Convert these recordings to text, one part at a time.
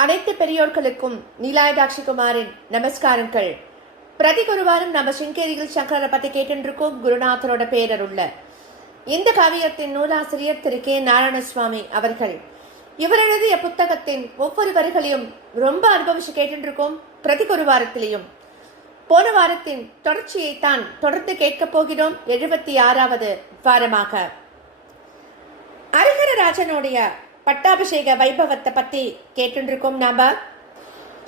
அனைத்து பெரியோர்களுக்கும் நீலாயதாட்சி குமாரின் நமஸ்காரங்கள். பிரதி குருவாரம் நம்ம சிங்கேரியில் சங்கரரை பற்றி கேட்டுருக்கோம். குருநாதரோட பேரருள்ள. இந்த காவியத்தின் நூலாசிரியர் திரு கே நாராயணசுவாமி அவர்கள். இவர் எழுதிய புத்தகத்தின் ஒவ்வொரு வரிகளையும் ரொம்ப அனுபவிச்சு கேட்டுருக்கோம். பிரதி குருவாரத்திலையும் போன வாரத்தின் தொடர்ச்சியை தான் தொடர்ந்து கேட்கப் போகிறோம். எழுபத்தி ஆறாவது வாரமாக. அரிகரராஜனுடைய பட்டாபிஷேக வைபவத்தை பத்தி கேட்டுருக்கோம் நாம.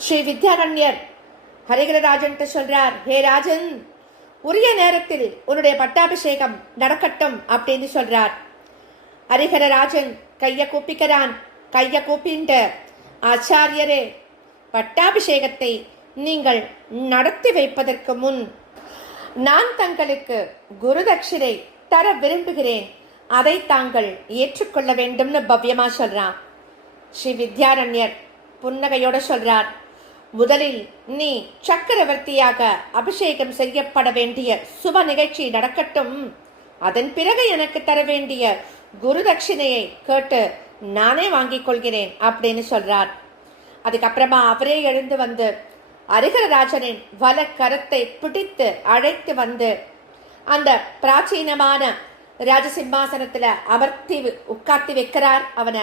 ஸ்ரீ வித்யாரண்யர் ஹரிகரராஜன்ட்டு சொல்றார் ஹே ராஜன் உரிய நேரத்தில் உன்னுடைய பட்டாபிஷேகம் நடக்கட்டும் அப்படின்னு சொல்றார். ஹரிகரராஜன் கைய கூப்பிக்கிறான். கைய கூப்பின்ற ஆச்சாரியரே பட்டாபிஷேகத்தை நீங்கள் நடத்தி வைப்பதற்கு முன் நான் தங்களுக்கு குருதட்சிணை தர விரும்புகிறேன். அதை தாங்கள் ஏற்றுக்கொள்ள வேண்டும்னு பவ்யமா சொல்றான். ஸ்ரீ வித்யாரண்யர் புன்னகையோட சொல்றார் முதலில் நீ சக்கரவர்த்தியாக அபிஷேகம் செய்யப்பட வேண்டிய சுப நிகழ்ச்சி நடக்கட்டும். அதன் பிறகு எனக்கு தர வேண்டிய குருதட்சிணையை கேட்டு நானே வாங்கிக் கொள்கிறேன் அப்படின்னு சொல்றார். அதுக்கப்புறமா அவரே எழுந்து வந்து அரிகரராஜனின் வல கரத்தை பிடித்து அழைத்து வந்து அந்த பிராச்சீனமான ராஜசிம்மாசனத்தில் அமர்த்தி உட்கார்த்தி வைக்கிறார் அவனை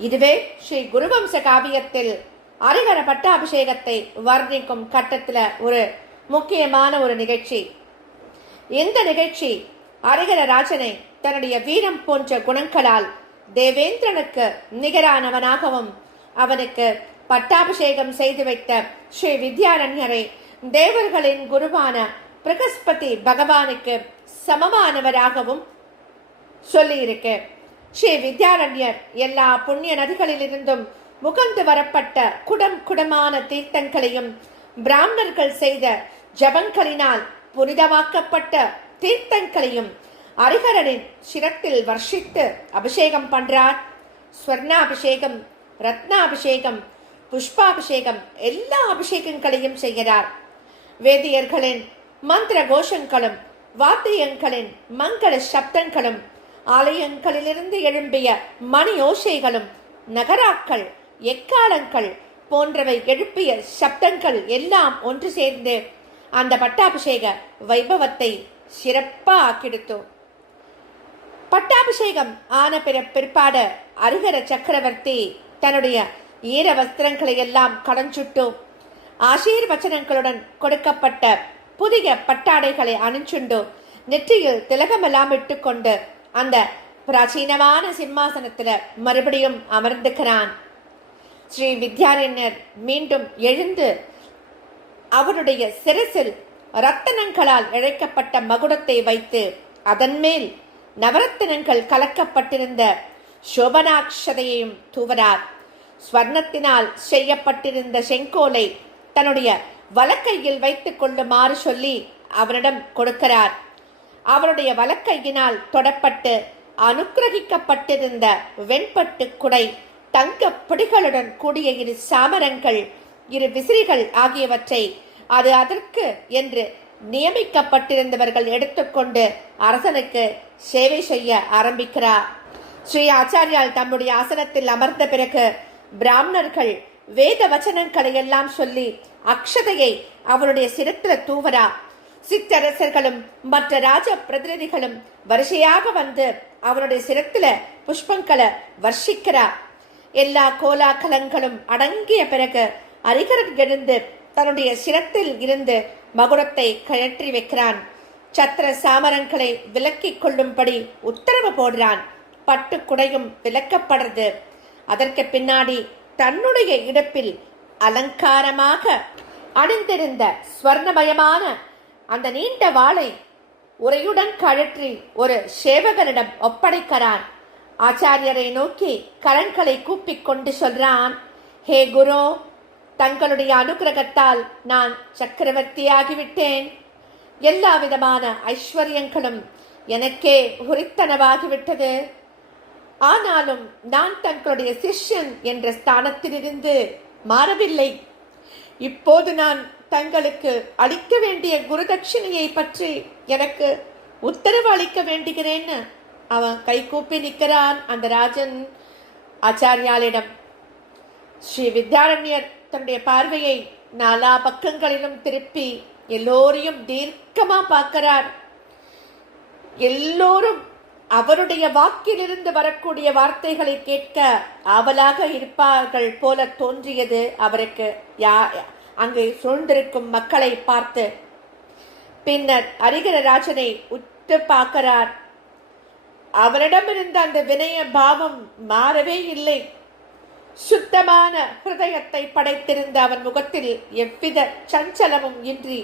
இதுவே ஸ்ரீ குருவம்ச காவியத்தில் அரிகர பட்டாபிஷேகத்தை வர்ணிக்கும் கட்டத்தில் ஒரு முக்கியமான ஒரு நிகழ்ச்சி இந்த நிகழ்ச்சி அரிகர ராஜனை தன்னுடைய வீரம் போன்ற குணங்களால் தேவேந்திரனுக்கு நிகரானவனாகவும் அவனுக்கு பட்டாபிஷேகம் செய்து வைத்த ஸ்ரீ வித்யாரண்யரை தேவர்களின் குருவான பிரகஸ்பதி பகவானுக்கு சமமானவராகவும் சொல்லியிருக்கு. ஸ்ரீ வித்யாரண்யர் எல்லா புண்ணிய நதிகளிலிருந்தும் முகந்து வரப்பட்ட குடம் குடமான தீர்த்தங்களையும் பிராமணர்கள் செய்த ஜபங்களினால் புனிதமாக்கப்பட்ட தீர்த்தங்களையும் அரிகரனின் சிரத்தில் வர்ஷித்து அபிஷேகம் பண்றார். ஸ்வர்ணாபிஷேகம் ரத்னாபிஷேகம் புஷ்பாபிஷேகம் எல்லா அபிஷேகங்களையும் செய்கிறார். வேதியர்களின் மந்திர கோஷங்களும் வாத்தியங்களின் மங்கள சப்தங்களும் ஆலயங்களிலிருந்து எழும்பிய மணி ஓசைகளும் நகராக்கள் எக்காலங்கள் போன்றவை எழுப்பிய சப்தங்கள் எல்லாம் ஒன்று சேர்ந்து அந்த பட்டாபிஷேக வைபவத்தை சிறப்பா ஆக்கிடுத்தோம் பட்டாபிஷேகம் ஆன பிற பிற்பாடு அரிகர சக்கரவர்த்தி தன்னுடைய ஈர வஸ்திரங்களை எல்லாம் கடஞ்சுட்டும் ஆசீர்வச்சனங்களுடன் கொடுக்கப்பட்ட புதிய பட்டாடைகளை அணிஞ்சுண்டு நெற்றியில் திலகமெல்லாம் இட்டுக்கொண்டு அந்த பிராச்சீனமான சிம்மாசனத்தில் மறுபடியும் அமர்ந்துக்கிறான் ஸ்ரீ வித்யாரண்யர் மீண்டும் எழுந்து அவருடைய சிரசில் ரத்தனங்களால் இழைக்கப்பட்ட மகுடத்தை வைத்து அதன் மேல் நவரத்தினங்கள் கலக்கப்பட்டிருந்த சோபனாட்சதையையும் தூவரார் ஸ்வர்ணத்தினால் செய்யப்பட்டிருந்த செங்கோலை தன்னுடைய வலக்கையில் வைத்துக் கொள்ளுமாறு சொல்லி அவனிடம் கொடுக்கிறார். அவருடைய வலக்கையினால் தொடப்பட்டு அனுக்கிரகிக்கப்பட்டிருந்த வெண்பட்டு குடை தங்க பிடிகளுடன் கூடிய இரு சாமரங்கள் இரு விசிறிகள் ஆகியவற்றை அது அதற்கு என்று நியமிக்கப்பட்டிருந்தவர்கள் எடுத்துக்கொண்டு அரசனுக்கு சேவை செய்ய ஆரம்பிக்கிறார். ஸ்ரீ ஆச்சாரியால் தம்முடைய ஆசனத்தில் அமர்ந்த பிறகு பிராமணர்கள் வேத வச்சனங்களை எல்லாம் சொல்லி அக்ஷதையை அவருடைய சிரத்தில் தூவரா. சிற்றரசர்களும் மற்ற ராஜ பிரதிநிதிகளும் வரிசையாக வந்து அவருடைய சிரத்துல புஷ்பங்களை வர்ஷிக்கிறா. எல்லா கோலாகலங்களும் அடங்கிய பிறகு அரிகரன் எழுந்து தன்னுடைய சிரத்தில் இருந்து மகுடத்தை கழற்றி வைக்கிறான். சத்திர சாமரங்களை விலக்கிக் கொள்ளும்படி உத்தரவு போடுறான். பட்டு குடையும் விலக்கப்படுறது. அதற்கு பின்னாடி தன்னுடைய இடுப்பில் அலங்காரமாக அணிந்திருந்த ஸ்வர்ணமயமான அந்த நீண்ட வாளை உரையுடன் கழற்றி ஒரு சேவகனிடம் ஒப்படைக்கிறான். ஆச்சாரியரை நோக்கி கரங்களை கூப்பிக் கொண்டு சொல்றான் ஹே குரு தங்களுடைய அனுகிரகத்தால் நான் சக்கரவர்த்தியாகிவிட்டேன். எல்லா விதமான ஐஸ்வர்யங்களும் எனக்கே உரித்தனவாகிவிட்டது. ஆனாலும் நான் தங்களுடைய சிஷ்யன் என்ற ஸ்தானத்திலிருந்து மாறவில்லை. இப்போது நான் தங்களுக்கு அளிக்க வேண்டிய குருதட்சிணையை பற்றி எனக்கு உத்தரவு அளிக்க வேண்டுகிறேன்னு அவன் கைகூப்பி நிற்கிறான் அந்த ராஜன் ஆச்சாரியாளிடம். ஸ்ரீ வித்யாரண்யர் தன்னுடைய பார்வையை நாலா பக்கங்களிலும் திருப்பி எல்லோரையும் தீர்க்கமா பார்க்கிறார். எல்லோரும் அவருடைய வாக்கிலிருந்து வரக்கூடிய வார்த்தைகளை கேட்க ஆவலாக இருப்பார்கள் போல தோன்றியது அவருக்கு. யா அங்கு சூழ்ந்திருக்கும் மக்களை பார்த்து பின்னர் அரிகரராஜனை உற்று பார்க்கிறார். அவரிடமிருந்த அந்த வினய பாவம் மாறவே இல்லை. சுத்தமான ஹிருதயத்தை படைத்திருந்த அவன் முகத்தில் எவ்வித சஞ்சலமும் இன்றி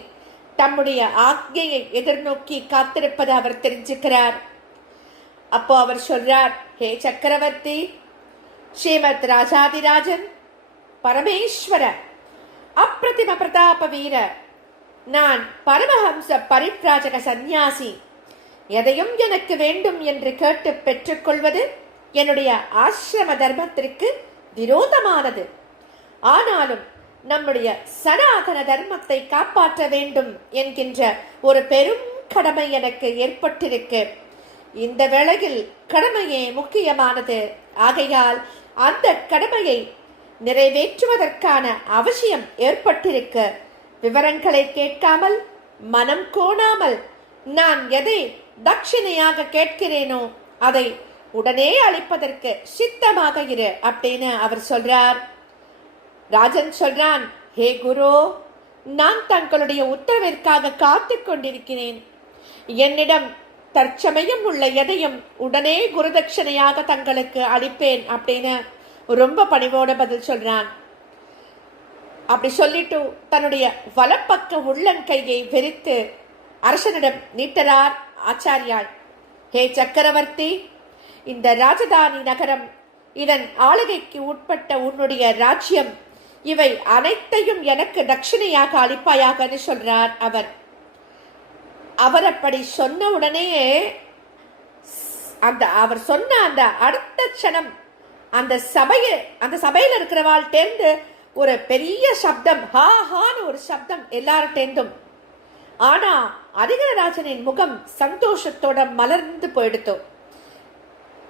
தம்முடைய ஆக்ஞையை எதிர்நோக்கி காத்திருப்பது அவர் தெரிஞ்சுக்கிறார். அப்போ அவர் சொல்றார் ஹே சக்கரவர்த்தி ஸ்ரீமத் ராஜாதிராஜன் பரமேஸ்வர அப்பிரதிம பிரதாப வீர நான் பரமஹம்ச பரிப்ராஜக சந்நியாசி எதையும் எனக்கு வேண்டும் என்று கேட்டு பெற்றுக்கொள்வது என்னுடைய ஆசிரம தர்மத்திற்கு விரோதமானது. ஆனாலும் நம்முடைய சனாதன தர்மத்தை காப்பாற்ற வேண்டும் என்கின்ற ஒரு பெரும் கடமை எனக்கு ஏற்பட்டிருக்கு. இந்த வேளையில் கடமையே முக்கியமானது. ஆகையால் அந்த கடமையை நிறைவேற்றுவதற்கான அவசியம் ஏற்பட்டிருக்க. விவரங்களை கேட்காமல் மனம் கோணாமல் நான் எதை தட்சிணையாக கேட்கிறேனோ அதை உடனே அளிப்பதற்கு சித்தமாக இரு அப்படின்னு அவர் சொல்றார். ராஜன் சொல்றான் ஹே குரு நான் தங்களுடைய உத்தரவிற்காக காத்து கொண்டிருக்கிறேன். என்னிடம் தற்சமயம் உள்ள எதையும் உடனே குருதட்சணையாக தங்களுக்கு அளிப்பேன் அப்படின்னு ரொம்ப பணிவோட பதில் சொல்றான். அப்படி சொல்லிட்டு தன்னுடைய வலப்பக்க உள்ளங்கையை வெறித்து அரசனிடம் நீட்டரார் ஆச்சாரியாள் ஹே சக்கரவர்த்தி இந்த ராஜதானி நகரம் இதன் ஆளுகைக்கு உட்பட்ட உன்னுடைய ராஜ்யம் இவை அனைத்தையும் எனக்கு தட்சிணையாக அளிப்பாயாகன்னு சொல்றார் அவர். அவர் அப்படி சொன்ன உடனேயே அந்த அவர் சொன்ன அந்த அடுத்த க்ஷணம் அந்த சபையை அந்த சபையில் இருக்கிறவாள் டேர்ந்து ஒரு பெரிய சப்தம் ஹா ஹான்னு ஒரு சப்தம் எல்லார்ட்டேந்தும் ஆனா அதிகரராஜனின் முகம் சந்தோஷத்தோட மலர்ந்து போயிடுத்தோம்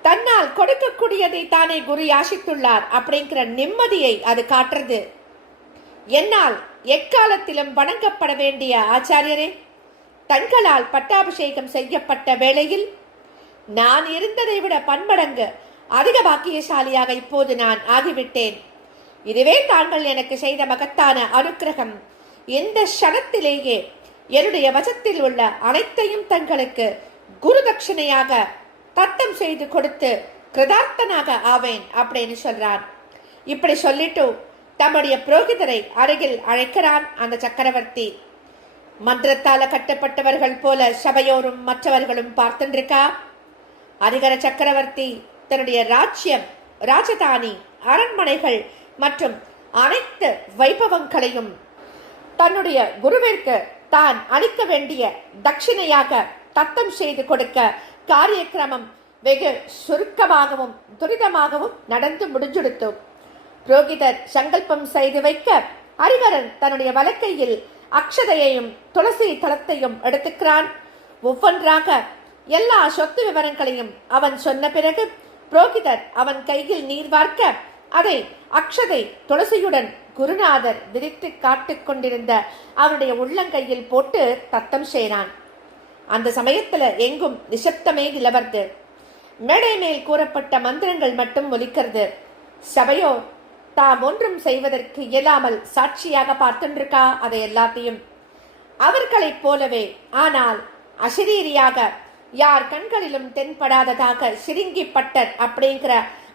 தன்னால் கொடுக்கக்கூடியதை தானே குரு யாசித்துள்ளார் அப்படிங்கிற நிம்மதியை அது காட்டுறது. என்னால் எக்காலத்திலும் வணங்கப்பட வேண்டிய ஆச்சாரியரே தங்களால் பட்டாபிஷேகம் செய்யப்பட்ட வேளையில் நான் இருந்ததை விட பன்மடங்கு அதிக பாக்கியசாலியாக இப்போது நான் ஆகிவிட்டேன். இதுவே தாங்கள் எனக்கு செய்த மகத்தான அனுக்கிரகம். இந்த க்ஷணத்திலேயே என்னுடைய வசத்தில் உள்ள அனைத்தையும் தங்களுக்கு குரு தட்சிணையாக தத்தம் செய்து கொடுத்து கிருதார்த்தனாக ஆவேன் அப்படின்னு சொல்றான் இப்படி சொல்லிட்டு தம்முடைய புரோகிதரை அருகில் அழைக்கிறான் அந்த சக்கரவர்த்தி. மந்திரத்தால கட்டப்பட்டவர்கள் போல சபையோரும் மற்றவர்களும் பார்த்துருக்கா அதிகர சக்கரவர்த்தி தன்னுடைய ராஜ்யம் ராஜதானி அரண்மனைகள் மற்றும் அனைத்து வைபவங்களையும் தன்னுடைய குருவிற்கு தான் அளிக்க வேண்டிய தட்சிணையாக தத்தம் செய்து கொடுக்க காரியக்கிரமம் வெகு சுருக்கமாகவும் துரிதமாகவும் நடந்து முடிஞ்சுடுத்து. புரோகிதர் சங்கல்பம் செய்து வைக்க அரிகரன் தன்னுடைய வலக்கையில் அக்ஷதையையும் துளசி தளத்தையும் எடுத்துக்கிறான். ஒவ்வொன்றாக எல்லா சொத்து விவரங்களையும் அவன் சொன்ன பிறகு புரோகிதர் அவன் கையில் நீர் வார்க்க அதை அக்ஷதை துளசியுடன் குருநாதர் விரித்து காட்டிக் கொண்டிருந்த அவருடைய உள்ளங்கையில் போட்டு தத்தம் செய்கிறான். அந்த சமயத்தில் எங்கும் நிசப்தமே நிலவர்து மேடை மேல் கூறப்பட்ட மந்திரங்கள் மட்டும் ஒலிக்கிறது. சபையோ தாம் ஒன்றும் செய்வதற்கு இயலாமல் சாட்சியாக பார்த்துருக்கா அதை எல்லாத்தையும்? அவர்களைப் போலவே. ஆனால் அசரீரியாக யார் கண்களிலும் தென்படாததாக சிரிங்கி பட்டர் அப்படிங்கிற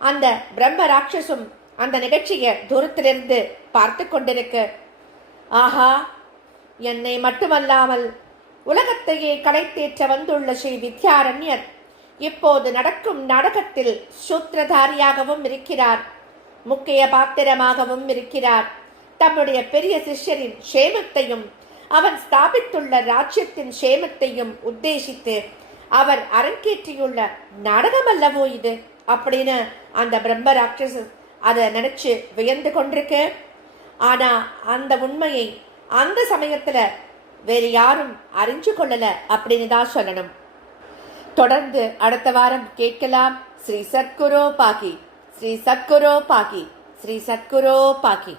அந்த பிரம்ம ராட்சசும் அந்த நிகழ்ச்சியை தூரத்திலிருந்து பார்த்து கொண்டிருக்கு. ஆஹா என்னை மட்டுமல்லாமல் உலகத்தையே கடைத்தேற்ற வந்துள்ள ஸ்ரீ வித்யாரண்யர் இப்போது நடக்கும் நாடகத்தில் சூத்திரதாரியாகவும் இருக்கிறார். முக்கிய பாத்திரமாகவும் இருக்கிறார். தம்முடைய பெரிய சிஷ்யரின் சேமத்தையும் அவன் ஸ்தாபித்துள்ள ராஜ்யத்தின் சேமத்தையும் உத்தேசித்து அவர் அரங்கேற்றியுள்ள நாடகம் அல்லவோ இது? அப்படின்னு அந்த பிரம்ம ராட்சசன் அதை நினைச்சு வியந்து கொண்டிருக்கு. ஆனா அந்த உண்மையை அந்த சமயத்துல வேறு யாரும் அறிஞ்சு கொள்ளல அப்படின்னு தான் சொல்லணும். தொடர்ந்து அடுத்த வாரம் கேட்கலாம். ஸ்ரீ சத்குரோ பாகி. ஸ்ரீ சத்குரோ பாகி ஸ்ரீ சத்குரோ பாகி